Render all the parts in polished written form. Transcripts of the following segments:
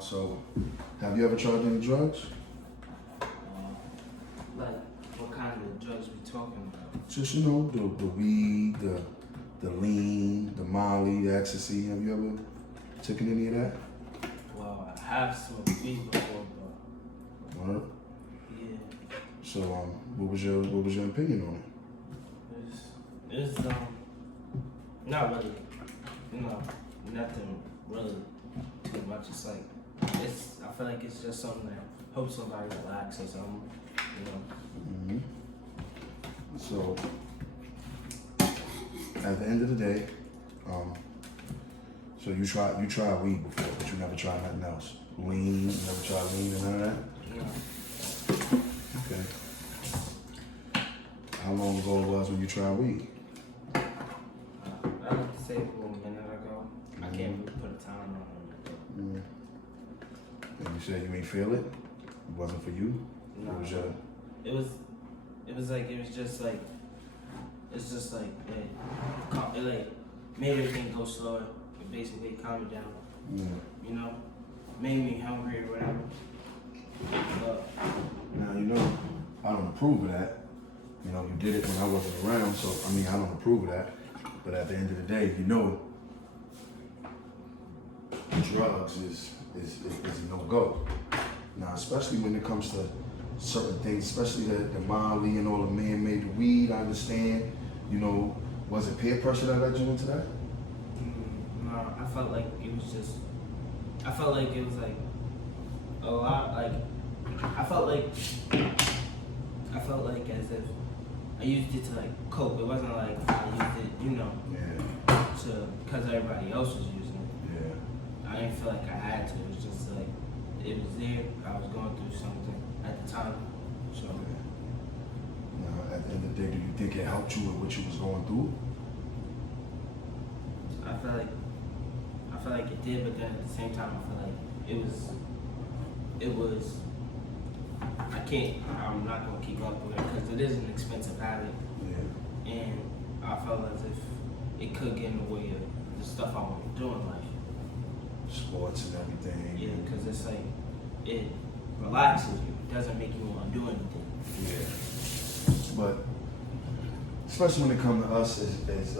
So, have you ever tried any drugs? Like, what kind of drugs we talking about? Just, the weed, the lean, the Molly, the ecstasy. Have you ever taken any of that? Well, I have smoked weed before, but Word? yeah, So, what was your opinion on it? it's not really, nothing really too much. It's like, I feel like it's just something that helps somebody relax or something, Mm-hmm. So, at the end of the day, so you tried weed before, but you never tried nothing else. Lean, you never tried lean and none of that? you know. Okay. How long ago it was when you tried weed? I like to say it a minute ago. I can't really put a time on it. Mm. And you said you ain't feel it? It wasn't for you? No. It was your... It's just like it like made everything go slower. It basically calmed me down. Yeah. Made me hungry or whatever. But Now, I don't approve of that. You did it when I wasn't around, so, I don't approve of that. But at the end of the day, drugs is a no-go. Now, especially when it comes to certain things, especially the Molly and all the man-made weed, I understand. Was it peer pressure that led you into that? no, I felt like it was like a lot. Like I felt like as if I used it to like cope. It wasn't like I used it, Yeah. because everybody else was using it. Yeah. I didn't feel like I had to. It was just like it was there. I was going through something at the time. So Now, at the end of the day, do you think it helped you with what you was going through? I feel like it did, but then at the same time, I feel like it was. I'm not gonna keep up with it because it is an expensive habit, Yeah. and I felt as if it could get in the way of the stuff I want to do in life. Sports and everything. Yeah, because it's like it relaxes you. It doesn't make you want to do anything. Yeah. But especially when it comes to us as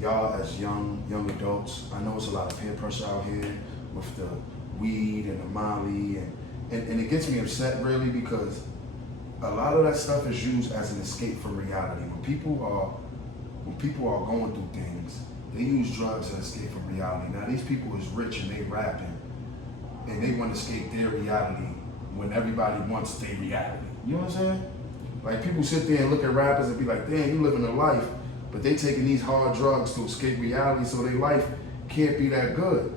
y'all as young adults, I know it's a lot of peer pressure out here with the weed and the Molly and it gets me upset really because a lot of that stuff is used as an escape from reality. When people are going through things, they use drugs as an escape from reality. Now these people is rich and they rapping and they want to escape their reality when everybody wants their reality. You know what I'm saying? Like people sit there and look at rappers and be like, damn, you living a life, but they taking these hard drugs to escape reality so their life can't be that good.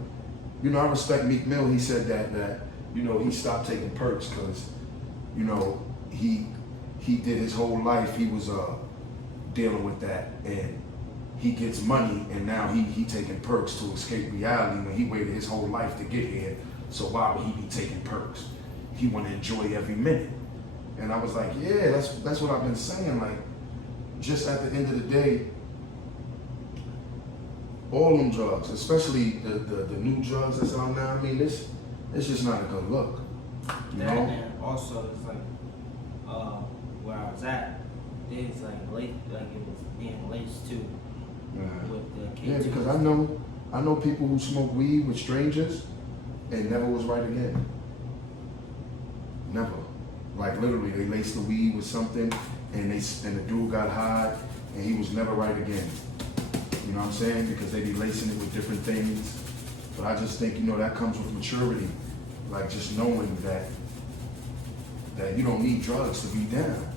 I respect Meek Mill. He said that he stopped taking perks because, he did his whole life, he was dealing with that and he gets money and now he taking perks to escape reality when he waited his whole life to get here. So why would he be taking perks? He want to enjoy every minute. And I was like, yeah, that's what I've been saying. Like, just at the end of the day, all them drugs, especially the new drugs that's out now, it's just not a good look. And also it's like where I was at, it's like late, like it was being laced too with the kids. Yeah, because I know people who smoke weed with strangers and never was right again. Never. Like literally, they laced the weed with something, and the dude got high, and he was never right again. You know what I'm saying? Because they be lacing it with different things. But I just think that comes with maturity, like just knowing that you don't need drugs to be down.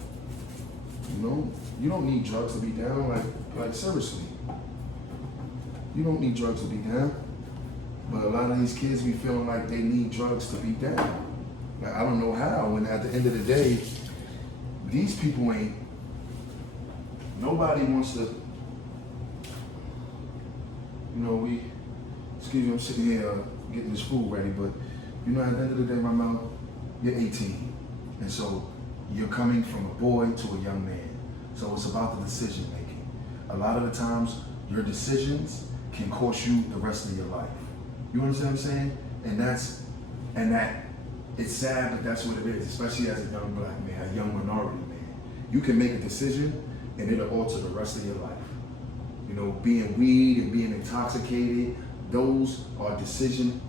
You don't need drugs to be down. Like seriously, you don't need drugs to be down. But a lot of these kids be feeling like they need drugs to be down. Like, I don't know how, when at the end of the day, these people nobody wants to, excuse me, I'm sitting here getting this food ready, but at the end of the day, Ramel, you're 18. And so you're coming from a boy to a young man. So it's about the decision making. A lot of the times, your decisions can cost you the rest of your life. You understand what I'm saying? And And that, it's sad, but that's what it is, especially as a young black man, a young minority man. You can make a decision and it'll alter the rest of your life. You know, being weed and being intoxicated, those are decision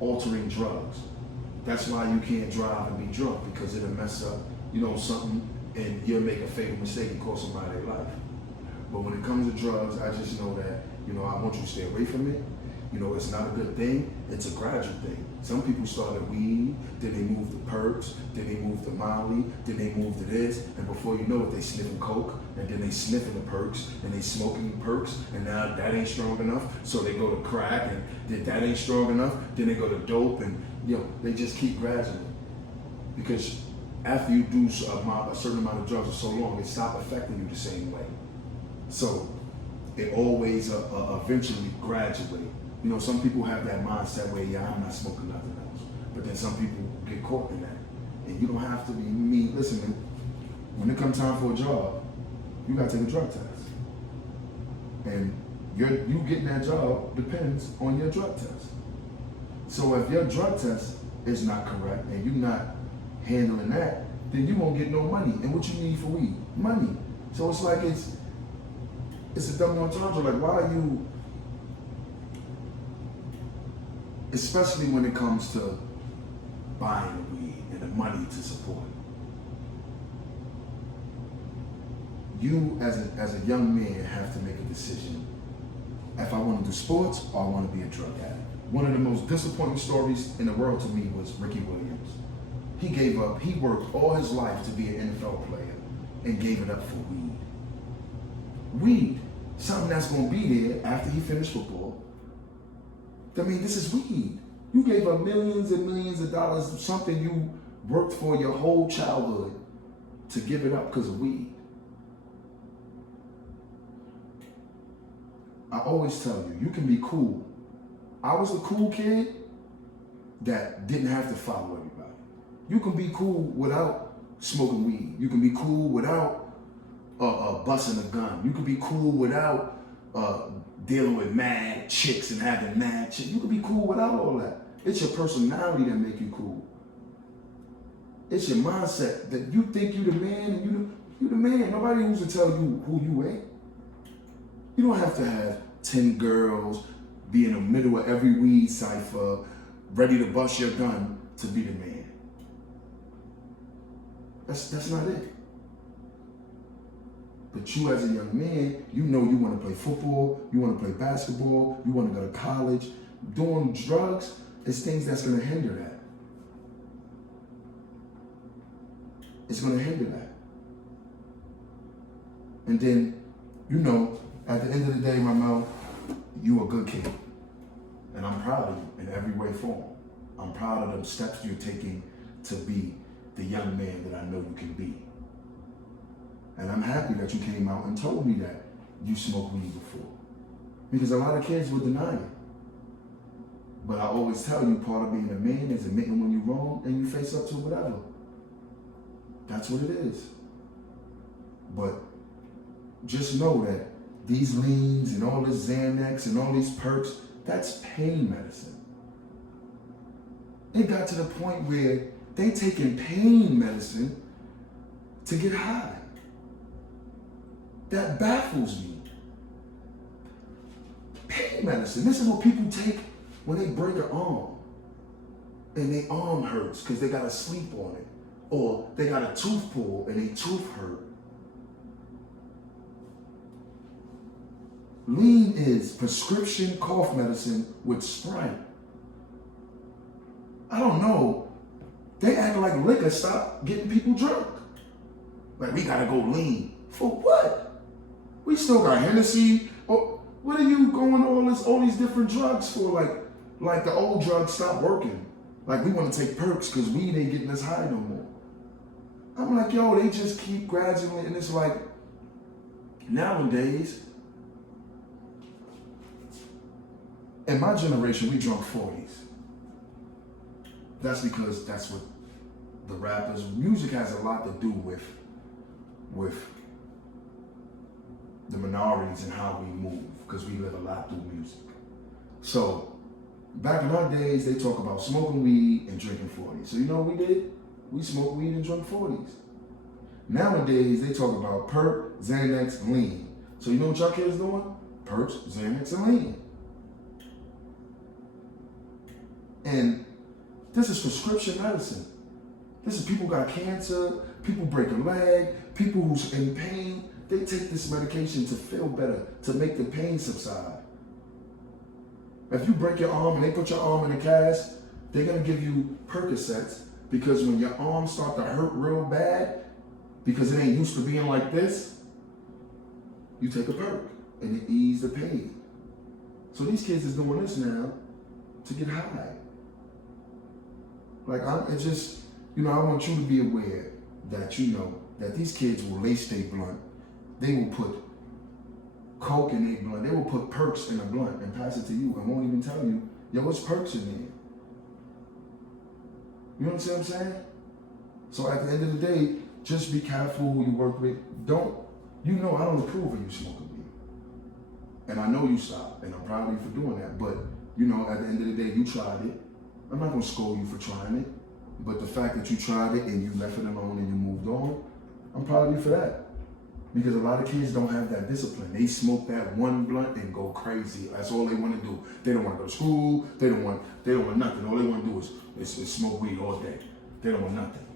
altering drugs. That's why you can't drive and be drunk, because it'll mess up, you know, something, and you'll make a fatal mistake and cost somebody their life. But when it comes to drugs, I just know that, you know, I want you to stay away from it. You know, it's not a good thing, it's a gradual thing. Some people started weed, then they moved to perks, then they moved to Molly, then they moved to this, and before you know it, they sniffing coke, and then they sniffing the perks, and they smoking perks, and now that ain't strong enough, so they go to crack, and then that ain't strong enough, then they go to dope, and you know, they just keep gradually. Because after you do a certain amount of drugs for so long, it stops affecting you the same way. So it always eventually graduates. You know, some people have that mindset where, yeah, I'm not smoking nothing else. But then some people get caught in that. And you don't have to be me. Listen, man, when it comes time for a job, you gotta take a drug test. And you getting that job depends on your drug test. So if your drug test is not correct and you're not handling that, then you won't get no money. And what you need for weed? Money. So it's like it's a double entendre. Like, why are you, especially when it comes to buying the weed and the money to support it. You as a young man have to make a decision. If I want to do sports or I want to be a drug addict. One of the most disappointing stories in the world to me was Ricky Williams. He gave up, he worked all his life to be an NFL player and gave it up for weed. Weed, something that's gonna be there after he finished football. I mean, this is weed. You gave up millions and millions of dollars, something you worked for your whole childhood, to give it up because of weed. I always tell you, you can be cool. I was a cool kid that didn't have to follow everybody. You can be cool without smoking weed. You can be cool without busting a gun. You can be cool without dealing with mad chicks and having mad chicks. You can be cool without all that. It's your personality that make you cool. It's your mindset that you think you the man and you the man. Nobody who's to tell you who you ain't. You don't have to have 10 girls, be in the middle of every weed cipher, ready to bust your gun to be the man. That's not it. But you as a young man, you know you want to play football, you want to play basketball, you want to go to college. Doing drugs is things that's going to hinder that. It's going to hinder that. And then, you know, at the end of the day, Ramel, you a good kid. And I'm proud of you in every way form. I'm proud of the steps you're taking to be the young man that I know you can be. And I'm happy that you came out and told me that you smoked weed before. Because a lot of kids would deny it. But I always tell you, part of being a man is admitting when you're wrong and you face up to whatever. That's what it is. But just know that these leans and all this Xanax and all these perks, that's pain medicine. It got to the point where they taking pain medicine to get high. That baffles me. Pain medicine, this is what people take when they break an arm and their arm hurts because they gotta sleep on it, or they got a tooth pulled and their tooth hurt. Lean is prescription cough medicine with Sprite. I don't know. They act like liquor stopped getting people drunk. Like, we gotta go lean. For what? We still got Hennessy. Or what are you going all these different drugs for? Like the old drugs stopped working. Like, we want to take perks because weed ain't getting us high no more. I'm like, yo, they just keep gradually, and it's like, nowadays, in my generation, we drunk 40s. That's because that's what the rappers, music has a lot to do with the minorities and how we move, because we live a lot through music. So Back in our days, they talk about smoking weed and drinking 40. So you know what we did? We smoked weed and drank 40s. Nowadays, they talk about perp, Xanax, lean. So you know what y'all kids doing? Perps, Xanax, and lean. And this is prescription medicine. This is people got cancer, people break a leg, people who's in pain. They take this medication to feel better, to make the pain subside. If you break your arm and they put your arm in a cast, they're gonna give you Percocets, because when your arms start to hurt real bad, because it ain't used to being like this, you take a perk and it ease the pain. So these kids is doing this now to get high. Like, it's just, I want you to be aware that that these kids will lace their blunt. They will put coke in their blunt. They will put perks in a blunt and pass it to you and won't even tell you, yo, what's perks in there? You know what I'm saying? So at the end of the day, just be careful who you work with. I don't approve of you smoking weed. And I know you stopped, and I'm proud of you for doing that. But, at the end of the day, you tried it. I'm not gonna scold you for trying it. But the fact that you tried it and you left it alone and you moved on, I'm proud of you for that. Because a lot of kids don't have that discipline. They smoke that one blunt and go crazy. That's all they want to do. They don't want to go to school. They don't want nothing. All they want to do is smoke weed all day. They don't want nothing.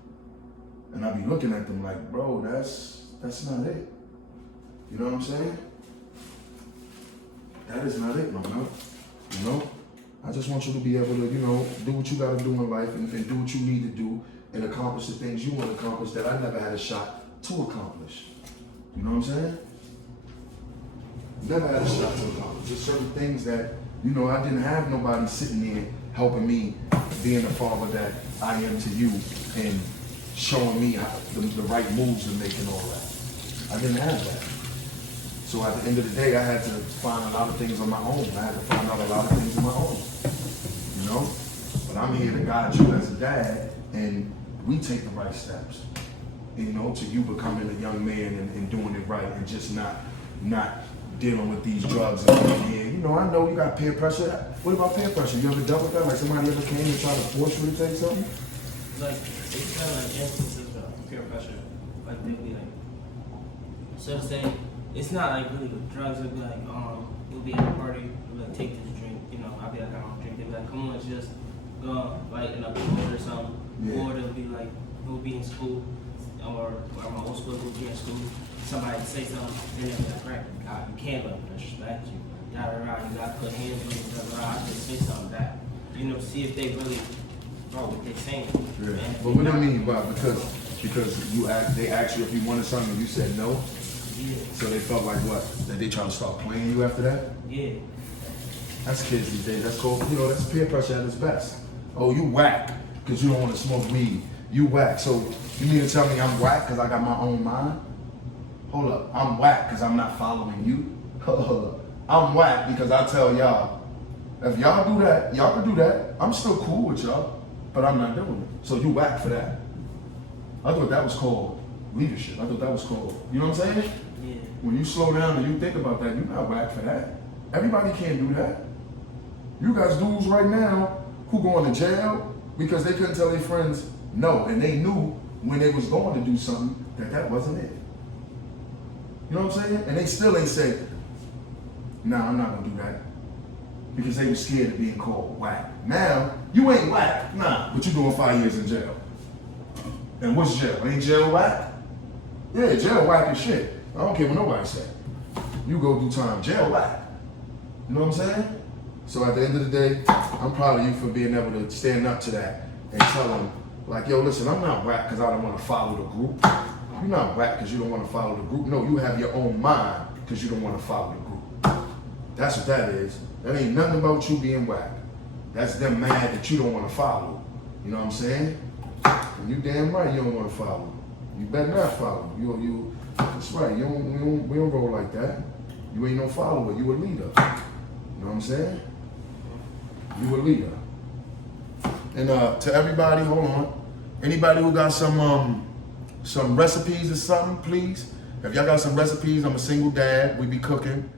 And I be looking at them like, bro, that's not it. You know what I'm saying? That is not it, no, no. I just want you to be able to, do what you got to do in life and do what you need to do and accomplish the things you want to accomplish that I never had a shot to accomplish. You know what I'm saying? Never had a shot to accomplish. Just certain things that, I didn't have nobody sitting there helping me, being the father that I am to you and showing me how the right moves to make and all that. I didn't have that. So at the end of the day, I had to find a lot of things on my own. I had to find out a lot of things on my own. But I'm here to guide you as a dad, and we take the right steps. To you becoming a young man and doing it right and just not dealing with these drugs and I know you got peer pressure. What about peer pressure? You ever dealt with that? Like somebody ever came and tried to force you to take something? Like, it's kind of like instances of peer pressure. Like, they'll be like, so to say, it's not like really with drugs. It'll be like, we'll be at a party, we'll like, take this drink, I'll be like, I don't drink. They'll be like, come on, let's just go, like, in a boat or something. Yeah. Or they'll be like, we'll be in school, or my old school, we'll be in school, somebody say something, then they'll be like, right, God, you can't let them disrespect you. You gotta put hands on each other, I can say something back. See if they really know what they're saying. Yeah. But what do you mean by because they asked you if you wanted something and you said no? Yeah. So they felt like what? That they trying to start playing you after that? Yeah. That's kids these days. That's called, that's peer pressure at its best. Oh, you whack because you don't want to smoke weed. You whack. So you mean to tell me I'm whack because I got my own mind? Hold up. I'm whack because I'm not following you? Hold up. I'm whack because I tell y'all, if y'all do that, y'all can do that. I'm still cool with y'all, but I'm not doing it. So you whack for that. I thought that was called leadership. I thought that was called, you know what I'm saying? Yeah. When you slow down and you think about that, you're not whack for that. Everybody can't do that. You guys dudes right now who going to jail because they couldn't tell their friends no, and they knew when they was going to do something that wasn't it. You know what I'm saying? And they still ain't say, nah, I'm not gonna do that. Because they were scared of being called whack. Now, you ain't whack, nah, but you doing 5 years in jail. And what's jail? Ain't jail whack? Yeah, jail whack as shit. I don't care what nobody say. You go do time, jail whack. You know what I'm saying? So at the end of the day, I'm proud of you for being able to stand up to that and tell them, like, yo, listen, I'm not whack because I don't want to follow the group. You're not whack because you don't want to follow the group. No, you have your own mind because you don't want to follow the group. That's what that is. That ain't nothing about you being whack. That's them mad that you don't want to follow. You know what I'm saying? And you damn right you don't want to follow. You better not follow. That's right. We don't roll like that. You ain't no follower. You a leader. You know what I'm saying? You a leader. And to everybody, hold on. Anybody who got some recipes or something, please. If y'all got some recipes, I'm a single dad. We be cooking.